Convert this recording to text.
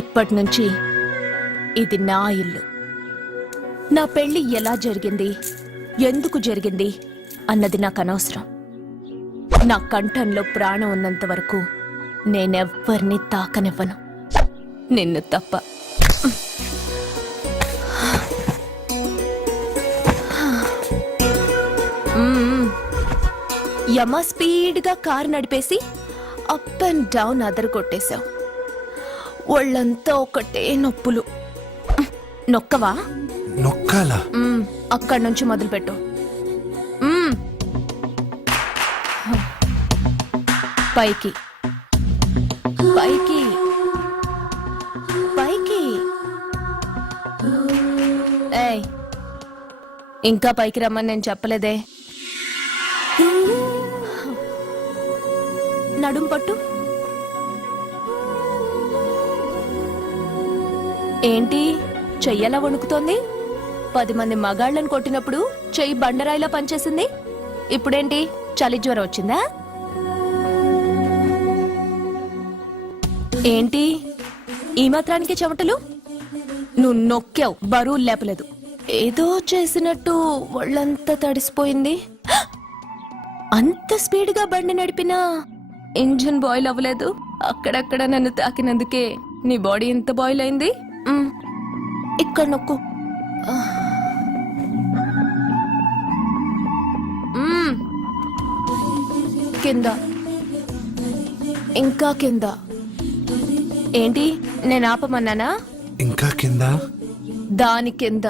ఇప్పటి నుంచి ఇది నా ఇల్లు. నా పెళ్లి ఎలా జరిగింది, ఎందుకు జరిగింది అన్నది నాకు అనవసరం. నా కంఠంలో ప్రాణం ఉన్నంత వరకు నేనెవ్వరిని తాకనివ్వను, నిన్ను తప్ప. యమ స్పీడ్గా కారు నడిపేసి అప్ అండ్ డౌన్ అదరు కొట్టేశావు. ఒళ్ళంతా ఒకటే నొప్పులు. నొక్కవా? నొక్కాలా? అక్కడి నుంచి మొదలుపెట్టు. పైకి పైకి పైకి. ఏయ్, ఇంకా పైకి రమ్మని నేను చెప్పలేదే. నడుం పట్టు. ఏంటి చెయ్యలా వణుకుతోంది? 10 మంది మగాళ్ళని కొట్టినప్పుడు చెయ్యి బండరాయిలా పనిచేసింది. ఇప్పుడేంటి చలి జ్వరం వచ్చిందా? ఏంటి ఈ మాత్రానికి చెమటలు? నువ్వు నొక్కావు, బరువు లేపలేదు. ఏదో చేసినట్టు ఒళ్ళంతా తడిసిపోయింది. అంత స్పీడ్గా బండి నడిపినా ఇంజిన్ బాయిల్ అవ్వలేదు. అక్కడక్కడ నన్ను తాకినందుకే నీ బాడీ ఎంత బాయిల్ అయింది. ఇక్కడ నొక్కు. కింద, ఇంకా కింద. ఏంటి నేను ఆపమన్నానా? ఇంకా కింద, దాని కింద.